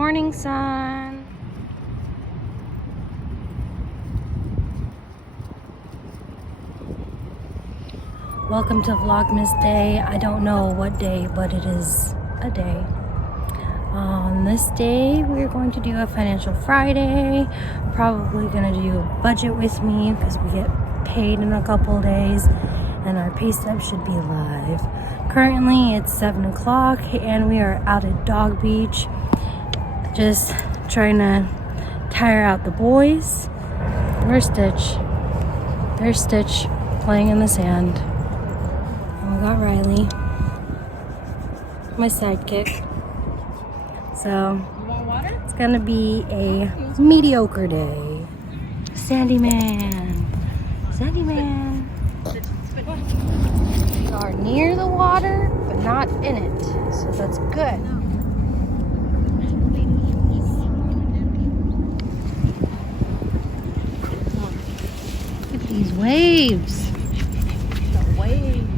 morning, sun. Welcome to Vlogmas Day. I don't know what day, but it is a day. On this day, we're going to do a Financial Friday. Probably going to do a budget with me because we get paid in a couple days and our pay stub should be live. Currently, it's 7 o'clock and we are out at Dog Beach. Just trying to tire out the boys. Where's Stitch? There's Stitch playing in the sand. And we got Riley, my sidekick. So it's gonna be a mediocre day. Sandy Man. Sandy Man. We are near the water, but not in it. So that's good. Look at these waves. The waves.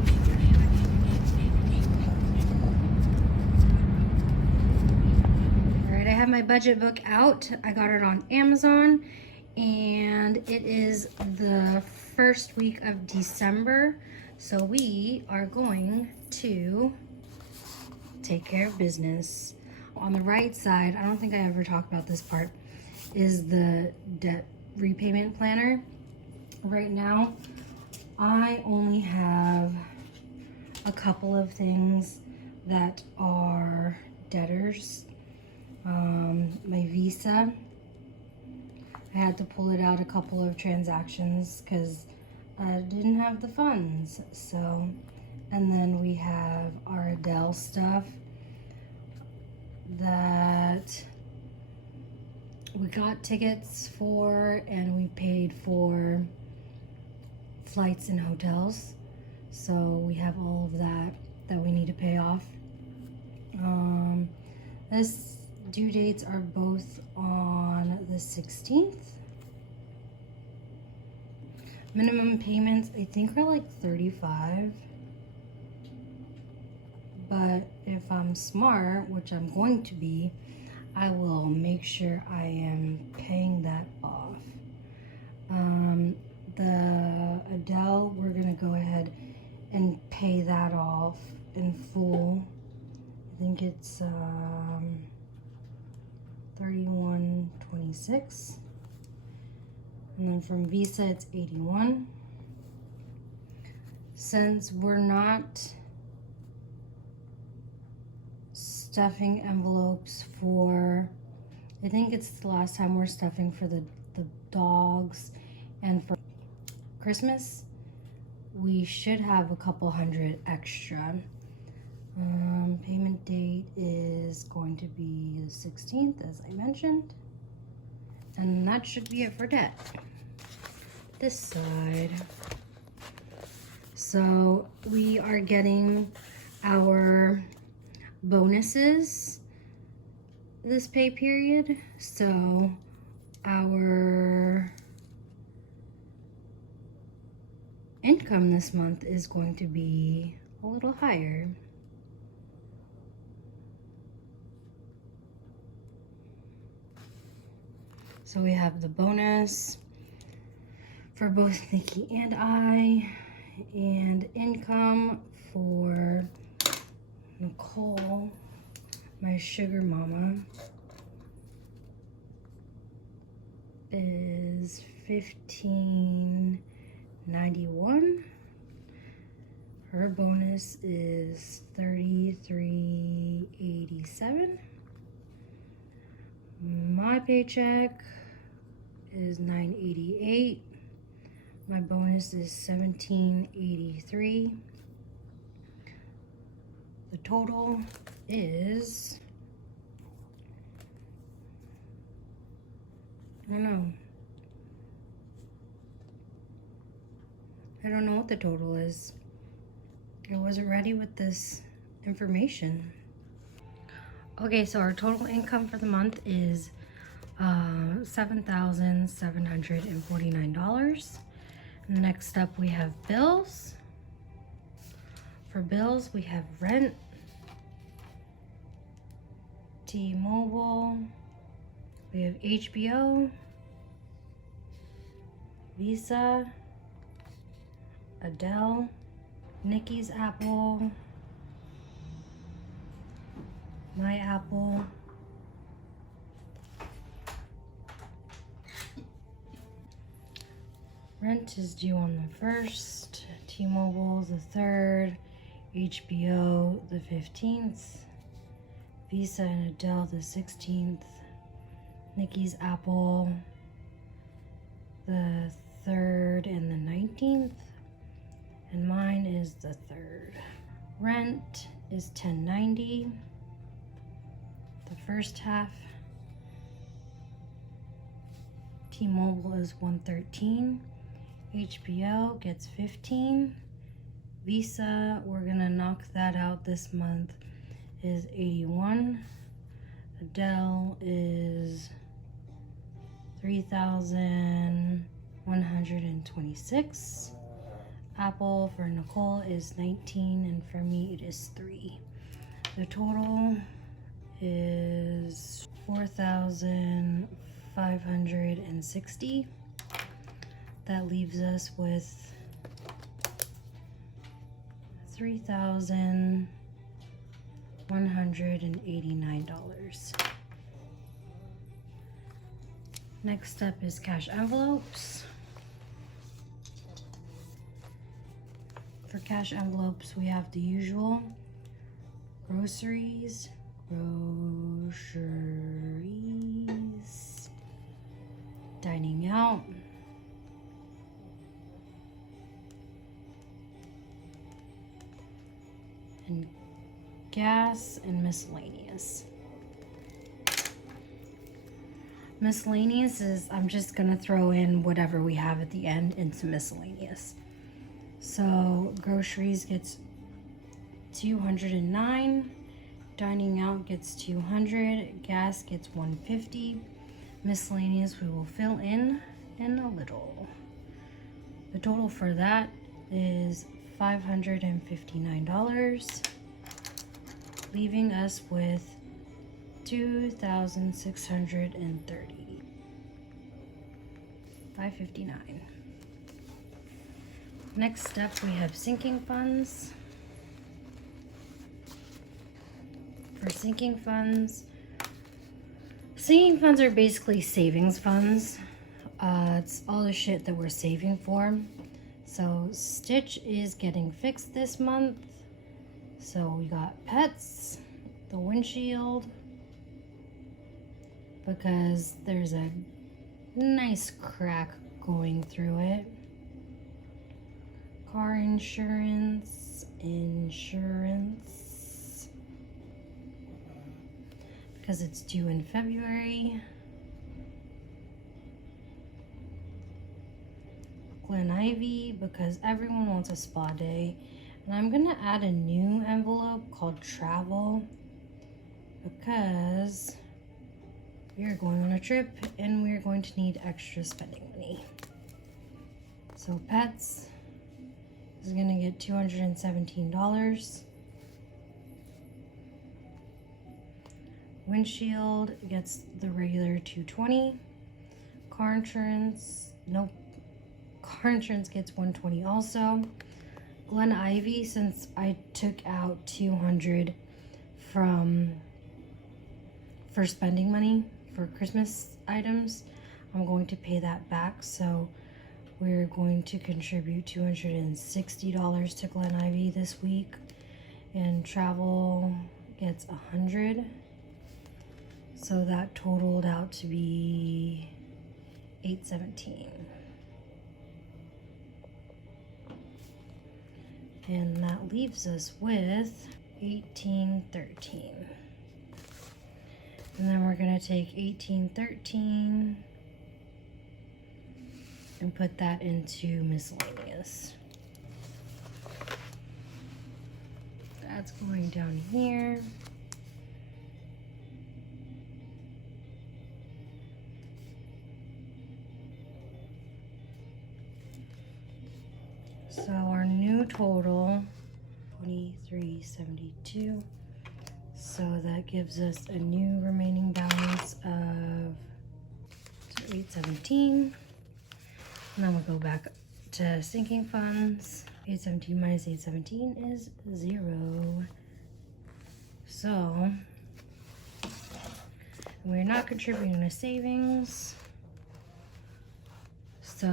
Alright, I have my budget book out. I got it on Amazon and it is the first week of December. So we are going to take care of business. On the right side, I don't think I ever talked about this part, is the debt repayment planner. Right now, I only have a couple of things that are debtors. My Visa, I had to pull it out a couple of transactions because I didn't have the funds. So, and then we have our Adele stuff that we got tickets for and we paid for flights and hotels. So we have all of that we need to pay off. This due dates are both on the 16th. Minimum payments, I think, are like $35. But if I'm smart, which I'm going to be, I will make sure I am paying that off. The Adele, we're gonna go ahead and pay that off in full. I think it's $31.26, and then from Visa it's $81. Since we're not stuffing envelopes for, I think it's the last time we're stuffing for the dogs and for Christmas, we should have a couple hundred extra. Payment date is going to be the 16th, as I mentioned. And that should be it for debt. This side. So we are getting our bonuses this pay period. So our income this month is going to be a little higher. So we have the bonus for both Nikki and I, and income for Nicole, my sugar mama, is $15.91. Her bonus is $33.87. My paycheck is $9.88. My bonus is $17.83. The total is, I don't know what the total is. I wasn't ready with this information. Okay, so our total income for the month is $7,749. Next up we have bills. For bills we have rent, T-Mobile. We have HBO, Visa, Adele, Nikki's Apple, my Apple, rent is due on the 1st, T-Mobile the 3rd, HBO the 15th, Visa and Adele the 16th, Nikki's Apple the 3rd and the 19th, and mine is the 3rd. Rent is $10.90 the first half. T-Mobile is $113. HBO gets $15. Visa, we're gonna knock that out this month, is $81. Adele is $3,126. Apple for Nicole is $19, and for me it is $3. The total is $4,560. That leaves us with $3,189. Next up is cash envelopes. For cash envelopes, we have the usual groceries, dining out, and gas and miscellaneous. Miscellaneous is, I'm just gonna throw in whatever we have at the end into miscellaneous. So groceries gets $209, dining out gets $200, gas gets $150, miscellaneous we will fill in a little. The total for that is $559, leaving us with $2,630. $559. Next up, we have sinking funds. For sinking funds are basically savings funds. It's all the shit that we're saving for. So Stitch is getting fixed this month. So we got pets, the windshield, because there's a nice crack going through it. Car insurance, because it's due in February. Glen Ivy, because everyone wants a spa day. And I'm gonna add a new envelope called travel, because we are going on a trip and we are going to need extra spending money. So pets is gonna get $217. Windshield gets the regular $220. Car insurance, nope. Car insurance gets $120 also. Glen Ivy, since I took out $200 for spending money for Christmas items, I'm going to pay that back. So we're going to contribute $260 to Glen Ivy this week, and travel gets $100. So that totaled out to be $817. And that leaves us with $1813. And then we're gonna take $1813 and put that into miscellaneous. That's going down here. So our new total, $23.72. So that gives us a new remaining balance of 817. And then we'll go back to sinking funds. 817 minus 817 is 0. So we're not contributing to savings. So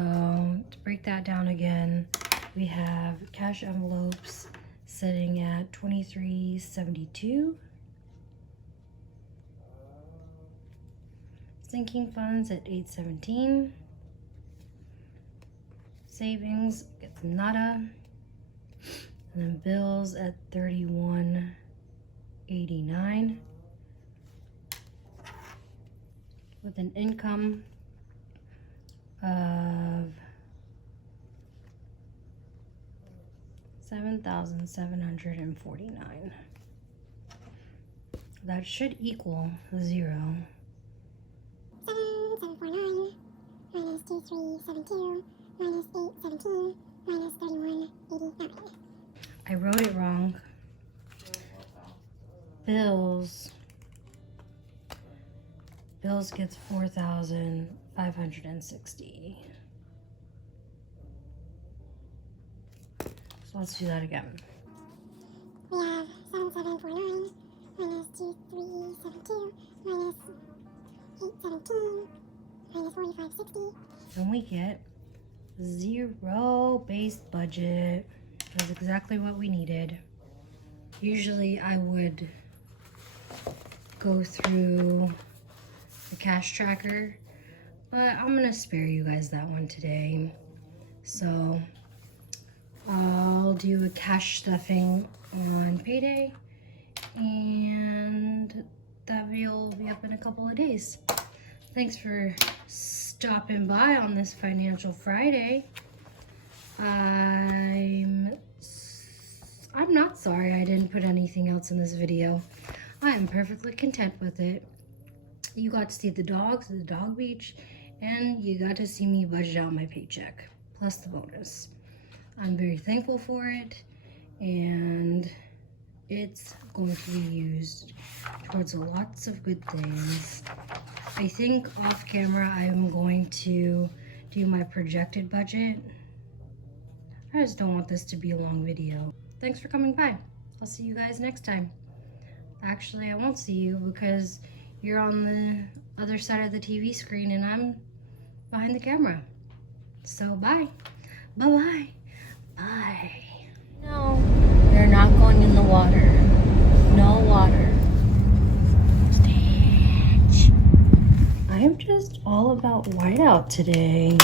to break that down again, we have cash envelopes sitting at $23.72. Sinking funds at $817. Savings gets nada. And then bills at $31.89. With an income of $7,749. That should equal 0. 7,749 minus 2372 minus 817 minus 3189. I wrote it wrong. Bills gets 4,560. So let's do that again. We have 7,749 minus 2372 minus 817 minus 4560. And we get 0 base budget. That's exactly what we needed. Usually I would go through the cash tracker, but I'm gonna spare you guys that one today. So I'll do a cash stuffing on payday, and that video will be up in a couple of days. Thanks for stopping by on this Financial Friday. I'm not sorry I didn't put anything else in this video. I am perfectly content with it. You got to see the dogs at the dog beach, and you got to see me budget out my paycheck, plus the bonus. I'm very thankful for it, and it's going to be used towards lots of good things. I think off camera I'm going to do my projected budget. I just don't want this to be a long video. Thanks for coming by. I'll see you guys next time. Actually, I won't see you because you're on the other side of the TV screen and I'm behind the camera. So bye. Bye-bye. Bye. No, they're not going in the water. No water. Stitch. I am just all about whiteout today.